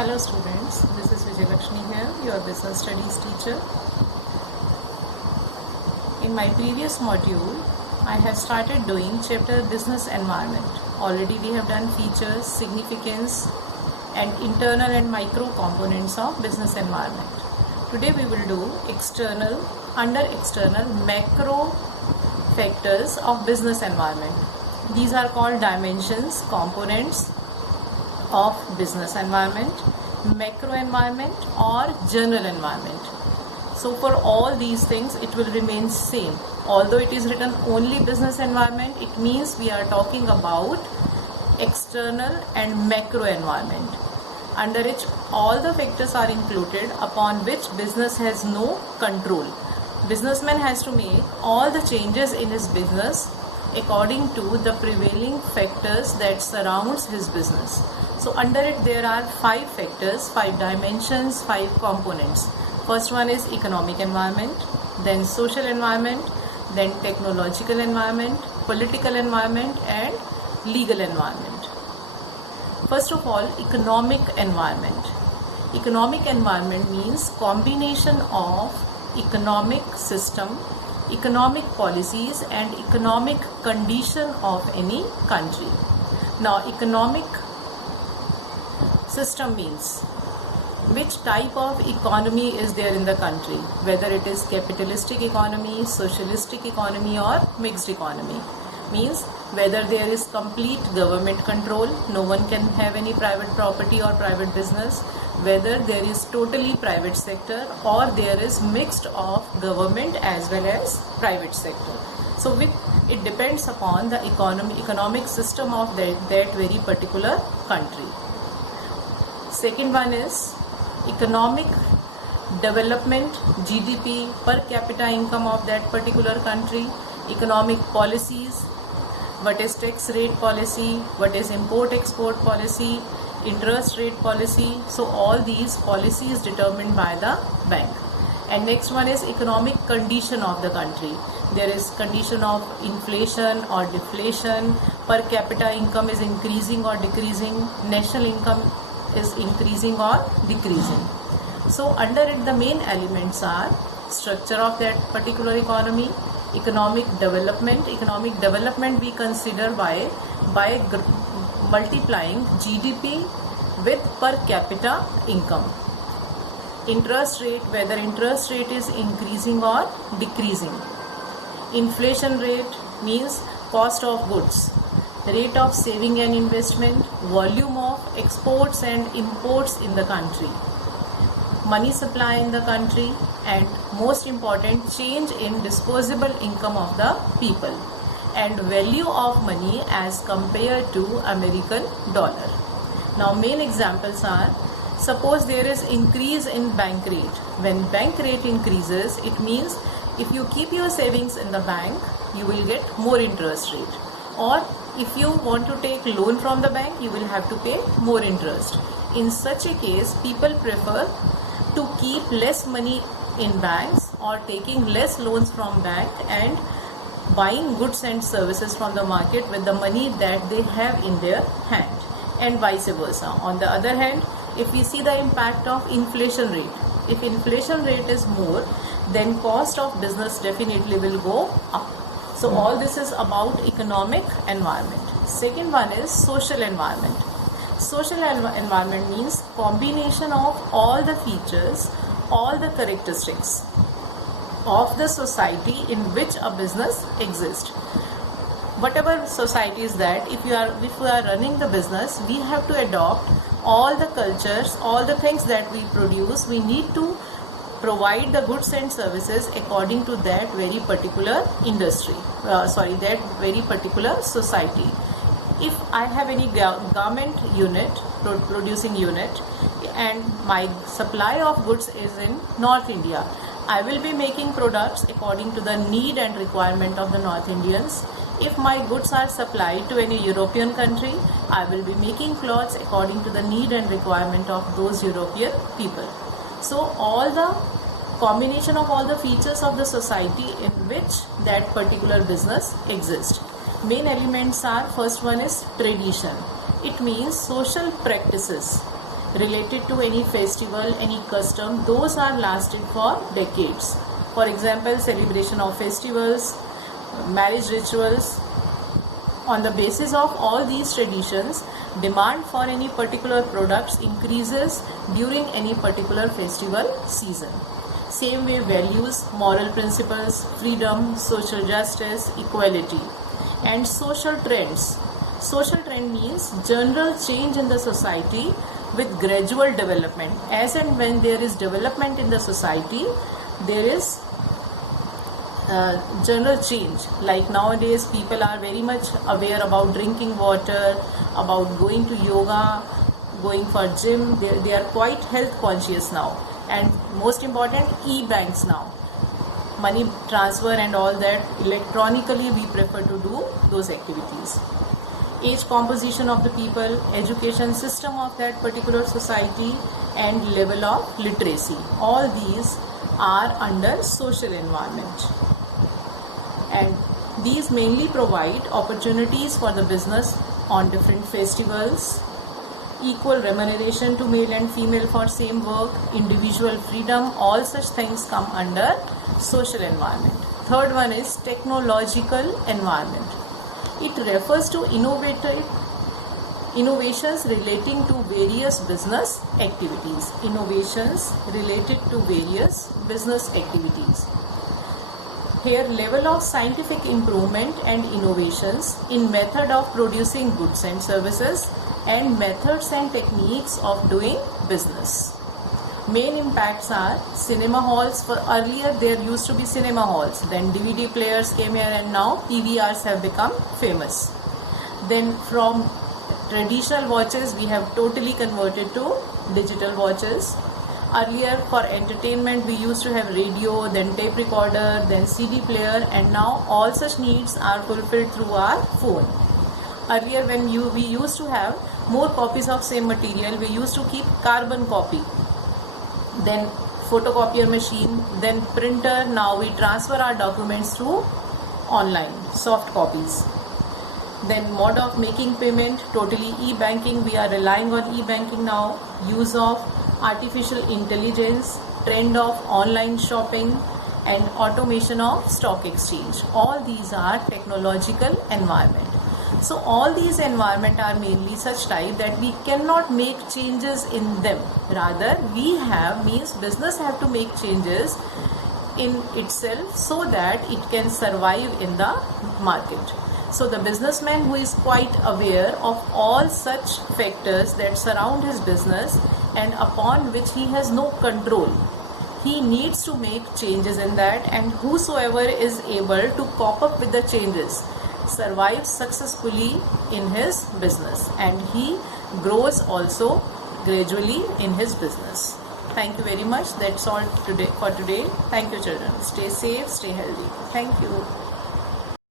Hello students, this is Vijay Lakshmi here, your business studies teacher. In my previous module, I have started doing chapter business environment. Already we have done features, significance and internal and micro components of business environment. Today we will do external macro factors of business environment. These are called dimensions, components of business environment, macro environment or general environment. So for all these things it will remain same. Although it is written only business environment, it means we are talking about external and macro environment, under which all the factors are included upon which business has no control. Businessman has to make all the changes in his business according to the prevailing factors that surrounds his business. So under it there are 5 factors, 5 dimensions, 5 components. First one is economic environment, then social environment, then technological environment, political environment and legal environment. First of all, economic environment. Economic environment means combination of economic system, economic policies and economic condition of any country. Now economic system means which type of economy is there in the country, whether it is capitalistic economy, socialistic economy or mixed economy. Means whether there is complete government control, no one can have any private property or private business, whether there is totally private sector or there is mixed of government as well as private sector. So it depends upon the economic system of that very particular country. Second one is economic development, GDP, per capita income of that particular country, economic policies, what is tax rate policy, what is import-export policy, interest rate policy. So all these policies determined by the bank. And next one is economic condition of the country. There is condition of inflation or deflation, per capita income is increasing or decreasing, national income is increasing or decreasing. So under it the main elements are structure of that particular economy, economic development. Economic development we consider by multiplying GDP with per capita income. Interest rate, whether interest rate is increasing or decreasing. Inflation rate means cost of goods, rate of saving and investment, volume of exports and imports in the country, money supply in the country, and most important, change in disposable income of the people and value of money as compared to American dollar. Now main examples are, suppose there is increase in bank rate. When bank rate increases, it means if you keep your savings in the bank, you will get more interest rate, or if you want to take loan from the bank, you will have to pay more interest. In such a case, people prefer to keep less money in banks or taking less loans from bank and buying goods and services from the market with the money that they have in their hand, and vice versa. On the other hand, if we see the impact of inflation rate, if inflation rate is more, then cost of business definitely will go up. So all this is about economic environment. Second one is social environment. Social environment means combination of all the features, all the characteristics of the society in which a business exists. Whatever society is that, if we are running the business, we have to adopt all the cultures, all the things that we produce. We need to provide the goods and services according to that very particular industry, that very particular society. If I have any garment unit, producing unit, and my supply of goods is in North India, I will be making products according to the need and requirement of the North Indians. If my goods are supplied to any European country, I will be making clothes according to the need and requirement of those European people. So all the combination of all the features of the society in which that particular business exists. Main elements are, first one is tradition. It means social practices related to any festival, any custom, those are lasted for decades. For example, celebration of festivals, marriage rituals. On the basis of all these traditions, demand for any particular products increases during any particular festival season. Same way, values, moral principles, freedom, social justice, equality, and social trends. Social trend means general change in the society with gradual development. As and when there is development in the society, there is general change. Like nowadays, people are very much aware about drinking water, about going to yoga, going for gym. They are quite health conscious now. And most important, e-banks now. Money transfer and all that electronically, we prefer to do those activities. Age composition of the people, education system of that particular society, and level of literacy. All these are under social environment. And these mainly provide opportunities for the business on different festivals, equal remuneration to male and female for same work, individual freedom. All such things come under social environment. Third one is technological environment. It refers to innovations relating to various business activities. Innovations related to various business activities. Here, level of scientific improvement and innovations in method of producing goods and services and methods and techniques of doing business. Main impacts are cinema halls. For earlier there used to be cinema halls, then DVD players came here, and now PVRs have become famous. Then from traditional watches we have totally converted to digital watches. Earlier for entertainment we used to have radio, then tape recorder, then CD player, and now all such needs are fulfilled through our phone. Earlier when we used to have more copies of same material, we used to keep carbon copy, then photocopier machine, then printer. Now we transfer our documents through online, soft copies. Then mode of making payment, totally e-banking. We are relying on e-banking now. Use of artificial intelligence, trend of online shopping, and automation of stock exchange. All these are technological environment. So all these environment are mainly such type that we cannot make changes in them. Rather, business have to make changes in itself so that it can survive in the market. So the businessman who is quite aware of all such factors that surround his business and upon which he has no control, he needs to make changes in that, and whosoever is able to cope up with the changes survives successfully in his business, and he grows also gradually in his business. Thank you very much. That's all for today. Thank you, children. Stay safe, stay healthy. Thank you.